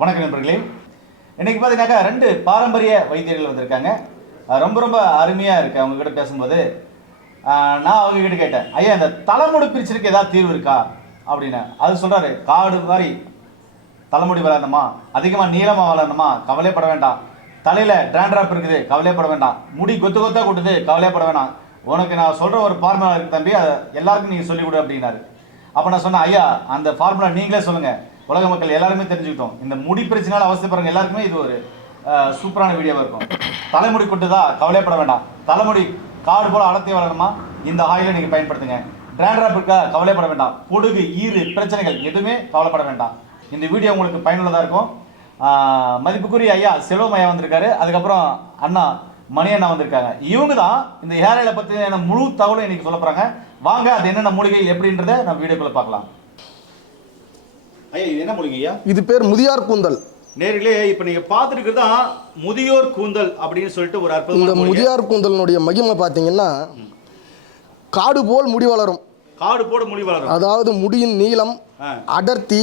வணக்கம் நண்பர்களே. இன்னைக்கு பார்த்தீங்கன்னாக்கா ரெண்டு பாரம்பரிய வைத்தியர்கள் வந்திருக்காங்க. ரொம்ப ரொம்ப அருமையாக இருக்கு. அவங்க கிட்ட பேசும்போது நான் அவங்க கிட்ட கேட்டேன் ஐயா இந்த தலைமுடி பிரிச்சிருக்கு ஏதாவது தீர்வு இருக்கா? அப்படின்னு. அது சொல்றாரு காடு மாதிரி தலைமுடி வளரணுமா? அதிகமாக நீளமாக வளரணுமா? கவலைப்பட வேண்டாம். தலையில ட்ராண்ட்ராப் இருக்குது கவலைப்பட வேண்டாம். முடி கொத்து கொத்தா கொட்டுது கவலைப்பட வேண்டாம் உனக்கு நான் சொல்ற ஒரு ஃபார்முலா இருக்கு தம்பி அதை எல்லாருக்கும் நீங்க சொல்லிக் கொடு அப்படின்னாரு. அப்ப நான் சொன்னேன் ஐயா அந்த ஃபார்முலா நீங்களே சொல்லுங்க. உலக மக்கள் எல்லாருமே தெரிஞ்சுக்கிட்டோம். இந்த முடி பிரச்சனையால அவசியப்படுறவங்க எல்லாருக்குமே இது ஒரு சூப்பரான வீடியோவாக இருக்கும். தலைமுடி கொட்டுதா? கவலைப்பட வேண்டாம். தலைமுடி காடு போல அடர்த்தி வளரணுமா? இந்த ஆயிலை நீங்கள் பயன்படுத்துங்க. டிராண்ட்ராப் இருக்கா கவலைப்பட வேண்டாம். பொடுகு ஈறு பிரச்சனைகள் எதுவுமே கவலைப்பட வேண்டாம். இந்த வீடியோ உங்களுக்கு பயனுள்ளதாக இருக்கும். மதிப்புக்குரிய ஐயா செல்வம் ஐயா வந்திருக்காரு. அதுக்கப்புறம் அண்ணா மணி அண்ணா வந்திருக்காங்க. இவங்க தான் இந்த ஹேர் ஆயிலை பற்றின முழு தகவலும் இன்னைக்கு சொல்ல போகிறாங்க வாங்க அது என்னென்ன மூலிகை எப்படின்றத நம்ம வீடியோக்குள்ளே பார்க்கலாம். ஐயா இது என்ன மூலிகை ஐயா இது பேர் முதியார் கூந்தல் நேர்களே இப்போ நீங்க தான் முதியோர் கூந்தல் அப்படின்னு சொல்லிட்டு ஒரு இந்த அற்புதமான மூலிகை முதியார் கூந்தலினுடைய மகிமை பார்த்தீங்கன்னா காடு போல் முடி வளரும் காடு போட முடி வளரும் அதாவது முடியின் நீளம். அடர்த்தி.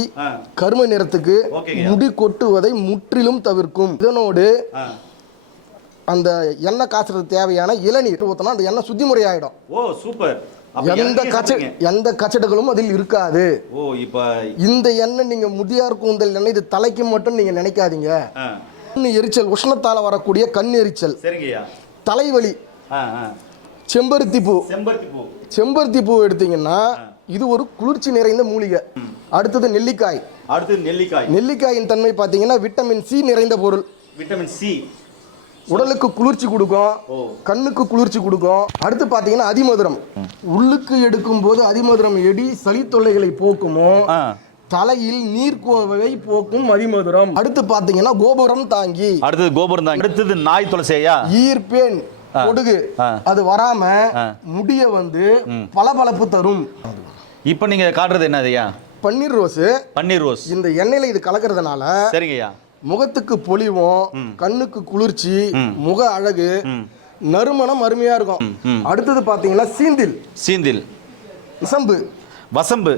கருமை நிறத்துக்கு. முடி கொட்டுவதை முற்றிலும் தவிர்க்கும் இதனோடு. அந்த எண்ணெய் காய்ச்சறது தேவையான இளநீர் ஊற்றினா அந்த எண்ணெய் சுத்தி முறை ஆயிடும் ஓ சூப்பர் எந்த கச்ச. எந்த கச்சடுகளும் அதில் இருக்காது. ஓ இப்போ இந்த எண்ணெய் நீங்க முதியார் கூந்தல் எண்ணெய் இது தலைக்கு மட்டும் நீங்க நினைக்காதீங்க. கண் எரிச்சல் உஷ்ணத்தால வரக்கூடிய கண் எரிச்சல். தலைவலி. செம்பருத்தி பூ செம்பருத்தி பூ செம்பருத்தி பூ எடுத்தீங்கன்னா இது ஒரு குளிர்ச்சி நிறைந்த மூலிகை. அடுத்தது நெல்லிக்காய். அடுத்து நெல்லிக்காய். நெல்லிக்காயின் தன்மை பார்த்தீங்கன்னா விட்டமின் சி நிறைந்த பொருள். Vitamin C. உடலுக்கு குளிர்ச்சி கொடுக்கும். கண்ணுக்கு குளிர்ச்சி கொடுக்கும். அடுத்து பார்த்தீங்கன்னா அதிமதுரம். உள்ளுக்கு எடுக்கும் போது அதிமதுரம் எடி சளி தொல்லைகளை போக்குமோ தலையில் நீர்க்கோவை போக்கும் அதிமதுரம். அடுத்து பார்த்தீங்கன்னா கோபுரம் தாங்கி. அடுத்தது கோபுரம் தான் அடுத்தது நாய் துளசியா? ஈர்ப்பேன் கொடுகு. அது வராம. முடிய வந்து பளபளப்பு தரும். இப்போ நீங்க காட்டுறது என்னதுயா பன்னீர் ரோஸு. பன்னீர் ரோஸ். இந்த எண்ணெயில இது கலக்கிறதுனால சரிங்கய்யா. முகத்துக்கு பொலிவும் கண்ணுக்கு குளிர்ச்சி முக அழகு நறுமணம் அருமையா இருக்கும். அடுத்தது பாத்தீங்கன்னா சீந்தில். சீந்தில். வசம்பு. வசம்பு.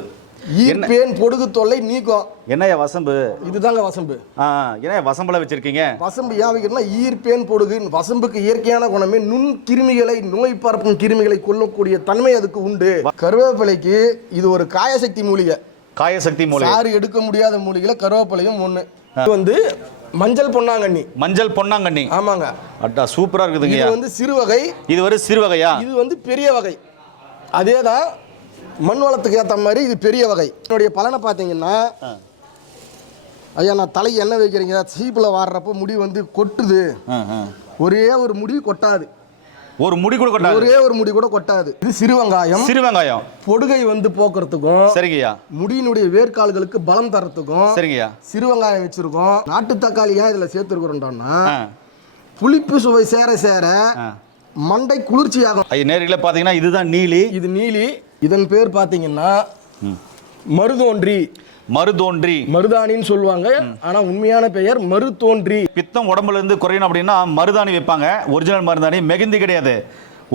ஈர்ப்பேன் பொடுகு தொல்லை நீக்கும். என்னய்யா வசம்பு? இதுதாங்க வசம்பு. ஆ என்ன வசம்புல வச்சிருக்கீங்க? வசம்பு ஏன் வைக்கிறோம்னா ஈர்ப்பேன் பொடுகு. வசம்புக்கு இயற்கையான குணமே நுண் கிருமிகளை நோய் பரப்பும் கிருமிகளை கொல்லக்கூடிய தன்மை அதுக்கு உண்டு. கருவேப்பிலைக்கு இது ஒரு காயசக்தி மூலிகை. காயசக்தி மூலிகை. சாறு எடுக்க முடியாத மூலிகையில கருவேப்பிலையும் இது வந்து மஞ்சள் பொன்னாங்கண்ணி. மஞ்சள் பொன்னாங்கண்ணி. ஆமாங்க. அட்டா சூப்பரா இது இருக்குதுங்கய்யா வந்து சிறு வகை இது ஒரு சிறு வகையா இது வந்து பெரிய வகை. அதே தான் மண் வளத்துக்கு ஏற்ற மாதிரி இது பெரிய வகை. என்னுடைய பலனை பார்த்தீங்கன்னா ஐயா நான் தலை எண்ணெய் வைக்கிறீங்க. சீப்பில் வாடுறப்ப முடி வந்து கொட்டுது. ஒரே ஒரு முடி கொட்டாது. ஒரு முடி கூட கொட்டாது. ஒரே ஒரு முடி கூட கொட்டாது. இது சிறு வெங்காயம் சிறு வெங்காயம் பொடுகை வந்து போக்குறதுக்கும் சரிங்கய்யா. முடியினுடைய வேர்க்கால்களுக்கு பலம் தரத்துக்கும் சரிங்கய்யா. சிறு வெங்காயம் வச்சிருக்கோம். நாட்டு தக்காளி ஏன் இதில் சேர்த்துருக்குறோம்னா ஆ. புளிப்பு சுவை சேர சேர. மண்டை குளிர்ச்சியாகும். ஐயா நேரில் பார்த்தீங்கன்னா இதுதான் நீலி. இது நீலி. இதன் பேர் பார்த்தீங்கன்னா மருதோன்றி. மருதோன்றி மருதாணின்னு சொல்லுவாங்க. ஆனா உண்மையான பெயர் மருதோன்றி பித்தம் உடம்புல இருந்து குறையணும் அப்படின்னா மருதாணி வைப்பாங்க. ஒரிஜினல் மருதாணி மெகுந்தி கிடையாது.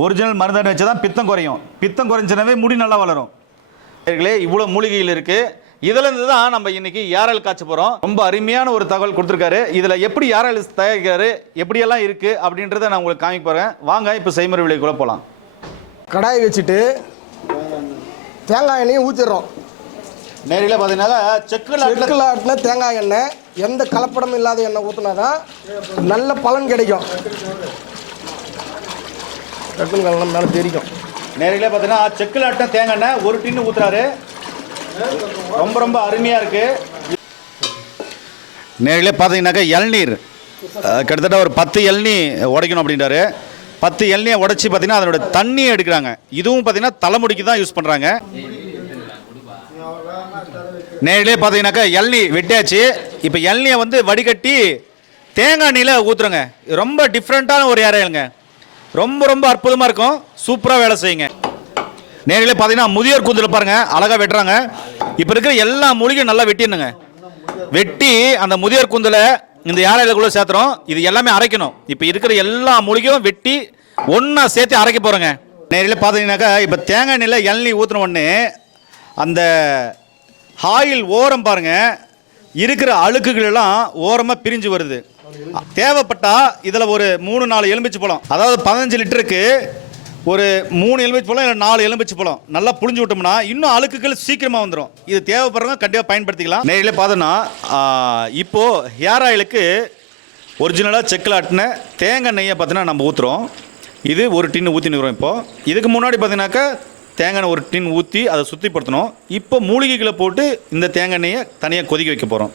ஒரிஜினல் மருதாணி வச்சா தான் பித்தம் குறையும். பித்தம் குறைஞ்சினாவே முடி நல்லா வளரும். நேயர்களே இவ்வளோ மூலிகைகள் இருக்கு. இதுல இருந்து தான் நம்ம இன்னைக்கு யாரல் காய்ச்ச போறோம்? ரொம்ப அருமையான ஒரு தகவல் கொடுத்துருக்காரு. இதுல எப்படி யாரல் தயாரிக்கிறாரு? எப்படியெல்லாம் இருக்கு? அப்படின்றத நான் உங்களுக்கு காமிக்க போறேன். வாங்க இப்போ செய்முறை விலைக்குள்ள போகலாம் கடாய் வச்சுட்டு தேங்காய் எண்ணெயை ஊற்றிடுறோம் நேரில் பார்த்தீங்கன்னா செக்குல செக்கில் ஆட்டின தேங்காய் எண்ணெய் எந்த கலப்படமும் இல்லாத எண்ணெய் ஊற்றினா தான் நல்ல பலன் கிடைக்கும். டக்குன்னு கலனம் மேலே தெரியும் நேரில் பார்த்தீங்கன்னா செக்கில் ஆட்டின தேங்காய் எண்ணெய் ஒரு டின்னு ஊத்துறாரு. ரொம்ப ரொம்ப அருமையா இருக்கு. நேரில் பார்த்தீங்கன்னாக்கா இளநீர். கிட்டத்தட்ட ஒரு பத்து இளநீ உடைக்கணும் அப்படின்றாரு. பத்து இளநியை உடைச்சி பார்த்தீங்கன்னா அதனோட தண்ணியை எடுக்கிறாங்க. இதுவும் பார்த்தீங்கன்னா தலைமுடிக்கு தான் யூஸ் பண்ணுறாங்க நேரிலே பார்த்தீங்கன்னாக்கா இளநி வெட்டியாச்சு. இப்போ இளநியை வந்து வடிகட்டி தேங்காய் எண்ணெயில் ஊற்றுறங்க ரொம்ப டிஃப்ரெண்ட்டான ஒரு இறையலுங்க ரொம்ப ரொம்ப அற்புதமாக இருக்கும். சூப்பராக வேலை செய்யுங்க. நேரிலே பார்த்தீங்கன்னா முதியோர் கூந்தல் பாருங்கள் அழகாக வெட்டுறாங்க. இப்போ இருக்கிற எல்லா மூலிகையும் நல்லா வெட்டிடணுங்க. வெட்டி அந்த முதியோர் கூந்தலை இந்த யாரையிலக்குள்ளே சேர்த்துறோம். இது எல்லாமே அரைக்கணும். இப்போ இருக்கிற எல்லா மூலிகையும் வெட்டி ஒன்றா சேர்த்து அரைக்க போகிறோங்க நேரில் பார்த்தீங்கன்னாக்கா இப்போ தேங்காய் எண்ணெயில் இளநீ ஊற்றின உடனே அந்த ஆயில் ஓரம் பாருங்க. இருக்கிற அழுக்குகள் எல்லாம் ஓரமாக பிரிஞ்சு வருது. தேவைப்பட்டா இதில் ஒரு மூணு நாலு எலும்பிச்சு பழம். அதாவது பதினஞ்சு லிட்டருக்கு ஒரு மூணு எலுமிச்சை பழம் இல்லை நாலு எலுமிச்சை பழம். நல்லா புழிஞ்சு விட்டோம்னா இன்னும் அழுக்குகள் சீக்கிரமாக வந்துடும் இது தேவைப்படுறவங்க கண்டிப்பாக பயன்படுத்திக்கலாம். நேரில் பார்த்தோன்னா இப்போது ஹேர் ஆயிலுக்கு ஒரிஜினலாக செக்கில் ஆட்டின தேங்காய் நெய்யை பார்த்தீங்கன்னா நம்ம ஊற்றுறோம் இது ஒரு டின்னு ஊற்றினுக்கிறோம் இப்போது இதுக்கு முன்னாடி பார்த்தீங்கன்னாக்கா தேங்காய் ஒரு டின் ஊற்றி அதை சுத்திப்படுத்தணும். இப்போ மூலிகைகளை போட்டு இந்த தேங்காய் எண்ணெயை தனியாக கொதிக்க வைக்க போகிறோம்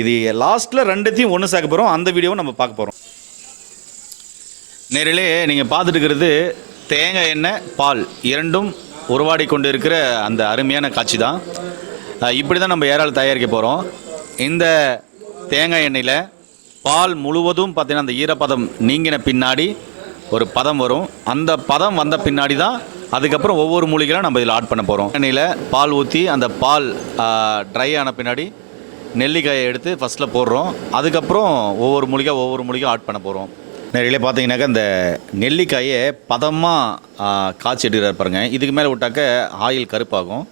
இது லாஸ்ட்டில் ரெண்டுத்தையும் ஒன்று சேர்க்க போகிறோம் அந்த வீடியோவை நம்ம பார்க்க போகிறோம் நேரிலே நீங்கள் பார்த்துட்டு இருக்கிறது தேங்காய் எண்ணெய் பால் இரண்டும் உருவாடி கொண்டு இருக்கிற அந்த அருமையான காட்சி தான் இப்படி தான் நம்ம ஏறால் தயாரிக்க போகிறோம் இந்த தேங்காய் எண்ணெயில் பால் முழுவதும் பார்த்திங்கன்னா அந்த ஈரப்பதம் நீங்கின பின்னாடி ஒரு பதம் வரும். அந்த பதம் வந்த பின்னாடி தான் அதுக்கப்புறம் ஒவ்வொரு மூலிகையும் நம்ம இதில் ஆட் பண்ண போகிறோம் எண்ணெயில் பால் ஊற்றி அந்த பால் ட்ரை ஆன பின்னாடி நெல்லிக்காயை எடுத்து ஃபஸ்ட்டில் போடுறோம். அதுக்கப்புறம் ஒவ்வொரு மூலிகை ஒவ்வொரு மூலிகையும் ஆட் பண்ண போகிறோம் நிறைய பார்த்தீங்கன்னாக்கா இந்த நெல்லிக்காயை பதமாக காய்ச்சி எடுக்கிறார் பாருங்க. இதுக்கு மேலே விட்டாக்க ஆயில் கருப்பாகும்.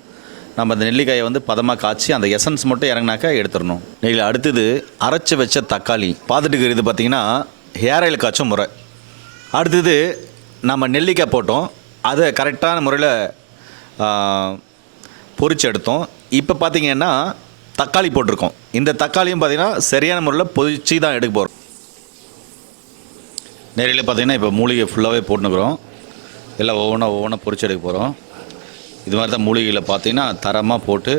நம்ம அந்த நெல்லிக்காயை வந்து பதமாக காய்ச்சி அந்த எசன்ஸ் மட்டும் இறங்கினாக்கா எடுத்துடணும். நெல் அடுத்தது அரைச்சி வச்ச தக்காளி. பார்த்துட்டு இருக்கிறது பார்த்தீங்கன்னா ஹேர் ஆயில் காய்ச்சும் முறை. அடுத்தது நம்ம நெல்லிக்காய் போட்டோம். அதை கரெக்டான முறையில் பொறிச்சு எடுத்தோம் இப்போ பார்த்தீங்கன்னா தக்காளி போட்டிருக்கோம். இந்த தக்காளியும் பார்த்தீங்கன்னா சரியான முறையில் பொறிச்சு தான் எடுக்க போகிறோம் நேரில் பார்த்தீங்கன்னா இப்போ மூலிகை ஃபுல்லாகவே போட்டுனுக்குறோம். எல்லாம் ஒவ்வொன்றா ஒவ்வொன்றா பொறிச்சு எடுக்க போகிறோம் இது மாதிரி தான் மூலிகையில் பார்த்தீங்கன்னா தரமாக போட்டு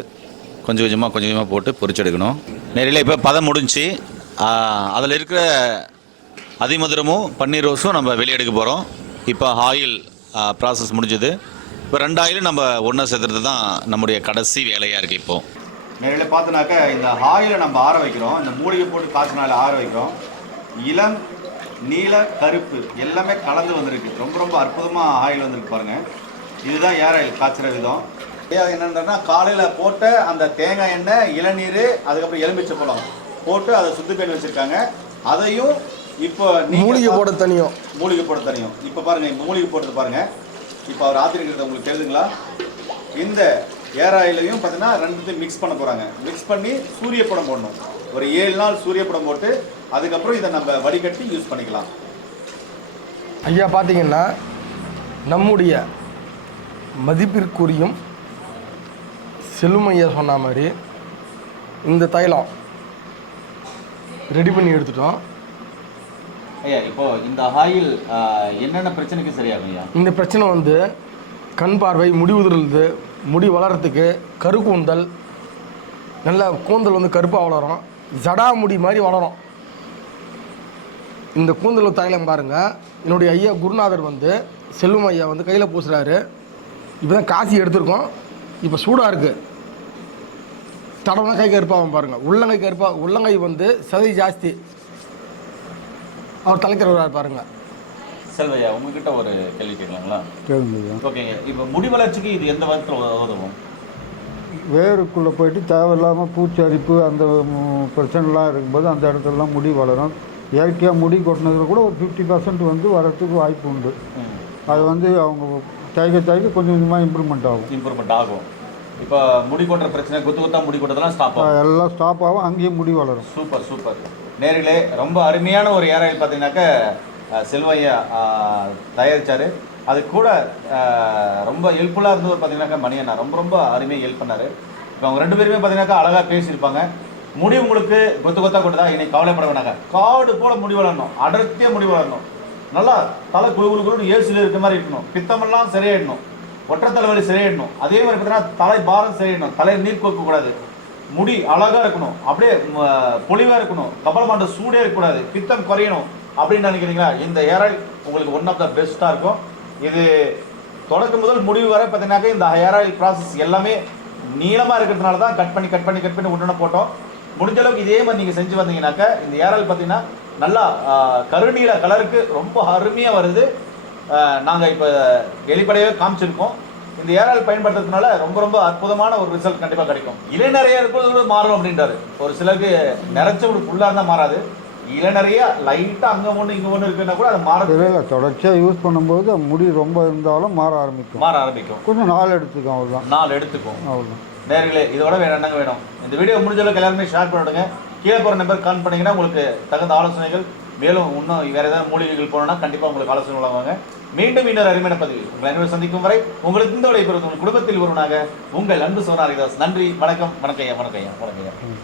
கொஞ்சம் கொஞ்சமாக கொஞ்சம் கொஞ்சமாக போட்டு பொறிச்சு எடுக்கணும். நேரில் இப்போ பதம் முடிஞ்சு அதில் இருக்கிற அதிமதுரமும் பன்னீர் ரோஸும் நம்ம வெளியே எடுக்க போகிறோம் இப்போ ஆயில் ப்ராசஸ் முடிஞ்சது. இப்போ ரெண்டாயிலும் நம்ம ஒன்றா சேர்த்துறது தான் நம்முடைய கடைசி வேலையாக இருக்குது இப்போது நேரில் பார்த்தோன்னாக்கா இந்த ஆயிலை நம்ம ஆற வைக்கிறோம். இந்த மூலிகை போட்டு காய்ச்சினால ஆற வைக்கிறோம். இளம் நீல கருப்பு எல்லாமே கலந்து வந்திருக்கு. ரொம்ப ரொம்ப அற்புதமாக ஆயில் வந்திருக்கு பாருங்கள் இதுதான் ஏர் ஆயில் காய்ச்சுற விதம். என்னன்றா காலையில் போட்ட அந்த தேங்காய் எண்ணெய் இளநீர் அதுக்கப்புறம் எலுமிச்சை பழம் போட்டு அதை சுத்தி பண்ணி வச்சுருக்காங்க. அதையும் இப்போ மூலிகை போட தனியும். மூலிகை போட தெரியும் இப்போ பாருங்க இந்த மூலிகை போட்டது பாருங்க. இப்போ அவர் ஆத்திரிக்கிறது உங்களுக்கு தெரியுதுங்களா? இந்த ஏர் ஆயிலையும் பார்த்தீங்கன்னா ரெண்டுத்தையும் மிக்ஸ் பண்ண போறாங்க. மிக்ஸ் பண்ணி சூரிய படம் போடணும். ஒரு ஏழு நாள் சூரிய படம் போட்டு அதுக்கப்புறம் இதை நம்ம வடிகட்டி யூஸ் பண்ணிக்கலாம். ஐயா பார்த்தீங்கன்னா நம்முடைய மதிப்பிற்குரியும் செல்லும் ஐயா சொன்ன மாதிரி இந்த தைலம் ரெடி பண்ணி எடுத்துட்டோம். ஐயா இப்போ இந்த ஆயில் என்னென்ன பிரச்சனைக்கு சரியாகும் ஐயா? இந்த பிரச்சனை வந்து கண் பார்வை முடி உதிர்றது முடி வளர்கிறதுக்கு கருக்கூந்தல் நல்ல கூந்தல் வந்து கருப்பாக வளரும் ஜடா முடி மாதிரி வளரும். இந்த கூந்தல் தைலம் பாருங்கள் என்னுடைய ஐயா குருநாதர் வந்து செல்வம் ஐயா வந்து கையில் பூசுகிறாரு இப்போ தான் காசி எடுத்திருக்கோம். இப்போ சூடாக இருக்குது தடவை கை கருப்பாகும் பாருங்கள் உள்ளங்கை கருப்பாக உள்ளங்கை வந்து சதை ஜாஸ்தி. அவர் தலைக்கிறவராக பாருங்க. செல்வையா உங்ககிட்ட ஒரு கேள்வி கேட்கலாங்களா? கேளுங்க ஓகேங்க. இப்போ முடி வளர்ச்சிக்கு இது எந்த விதத்தில் உதவும்? வேருக்குள்ளே போயிட்டு தேவையில்லாமல் பூச்சி அரிப்பு அந்த பிரச்சனைலாம் இருக்கும்போது அந்த இடத்துலலாம் முடி வளரும். இயற்கையாக முடி கொட்டினதுல கூட ஒரு ஃபிஃப்டி பர்சன்ட் வந்து வரத்துக்கு வாய்ப்பு உண்டு. அது வந்து அவங்க தேய்க்க தேய்க்க கொஞ்சம் கொஞ்சமாக இம்ப்ரூவ்மெண்ட் ஆகும். இம்ப்ரூவ்மெண்ட் ஆகும். இப்போ முடி கொட்டுற பிரச்சனை கொத்து கொத்தா முடி கொட்டதெல்லாம் ஸ்டாப் ஆகும். எல்லாம் ஸ்டாப் ஆகும். அங்கேயும் முடி வளரும். Super super. நேர்களே ரொம்ப அருமையான ஒரு ஏர் ஆயில் பார்த்தீங்கன்னாக்க செல்வையா அஹ், தயாரிச்சாரு. அது கூட ரொம்ப ஹெல்ப்ஃபுல்லாக இருந்தவர் பார்த்தீங்கன்னாக்கா மணியண்ணா. ரொம்ப ரொம்ப அருமையாக ஹெல்ப் பண்ணாரு. இப்போ அவங்க ரெண்டு பேருமே பார்த்தீங்கன்னாக்கா அழகாக பேசியிருப்பாங்க. முடி உங்களுக்கு கொத்து கொத்தா கொட்டுதா? இன்னைக்கு கவலைப்பட வேணாங்க. காடு போல முடி வளரணும். அடர்த்தியாக முடி வளரணும். நல்லா தலை குழு குழு குழுன்னு ஏசியில் இருக்க மாதிரி இருக்கணும். பித்தமெல்லாம் சரியாயிடணும். ஒற்றத்தலைவலி தலைவலி அதே மாதிரி பார்த்தீங்கன்னா தலை பாரம் சரியாயிடணும் தலை நீர் கோக்க கூடாது. முடி அழகாக இருக்கணும். அப்படியே பொலிவாக இருக்கணும். கபலமாண்ட சூடே இருக்கக்கூடாது. பித்தம் குறையணும். அப்படின்னு நினைக்கிறீங்களா? இந்த ஹேர் ஆயில் உங்களுக்கு ஒன் ஆஃப் த பெஸ்ட்டாக இருக்கும். இது தொடக்கம் முதல் முடிவு வரை பார்த்தீங்கன்னாக்க இந்த ஹேர் ஆயில் ப்ராசஸ் எல்லாமே நீளமாக இருக்கிறதுனால தான் கட் பண்ணி கட் பண்ணி கட் பண்ணி ஒன்று போட்டோம். முடிஞ்ச அளவுக்கு இதே மாதிரி நீங்கள் செஞ்சு வந்தீங்கன்னாக்கா இந்த ஏரல் ஆயில் பார்த்தீங்கன்னா நல்லா கருநீல கலருக்கு ரொம்ப அருமையாக வருது. நாங்கள் இப்போ வெளிப்படையாகவே காமிச்சிருக்கோம். இந்த ஏர் ஆயில் பயன்படுத்துறதுனால ரொம்ப ரொம்ப அற்புதமான ஒரு ரிசல்ட் கண்டிப்பாக கிடைக்கும். இளநறையா இருக்கிறது கூட மாறும் அப்படின்றாரு. ஒரு சிலருக்கு நிறைச்ச ஒரு ஃபுல்லாக இருந்தால் மாறாது. இளநறையா லைட்டாக அங்கே ஒன்று இங்கே ஒன்று இருக்குன்னா கூட அது மாற இல்லை தொடர்ச்சியாக யூஸ் பண்ணும்போது முடி ரொம்ப இருந்தாலும் மாற ஆரம்பிக்கும். மாற ஆரம்பிக்கும். கொஞ்சம் நாள் எடுத்துக்கும் அவ்வளோதான் நாள் எடுத்துக்கும். அவ்வளோதான் நேர்களே இதோட வேற என்னங்க வேணும்? இந்த வீடியோ முடிஞ்ச அளவுக்கு எல்லாருமே ஷேர் பண்ணிவிடுங்க கீழே போகிற நம்பர் கால் பண்ணீங்கன்னா உங்களுக்கு தகுந்த ஆலோசனைகள் மேலும் இன்னும் வேற ஏதாவது மூலிகைகள் போனோம்னா கண்டிப்பாக உங்களுக்கு ஆலோசனை வழங்குவாங்க மீண்டும் இன்னொரு அருமையான பதிவு உங்களை அனைவரும் சந்திக்கும் வரை உங்களுக்கு இந்த விடைபெறுவது உங்கள் குடும்பத்தில் ஒருவனாக உங்கள் அன்பு சோனாரிதாஸ் நன்றி வணக்கம் வணக்கம் ஐயா வணக்கம் ஐயா வணக்கம் ஐயா.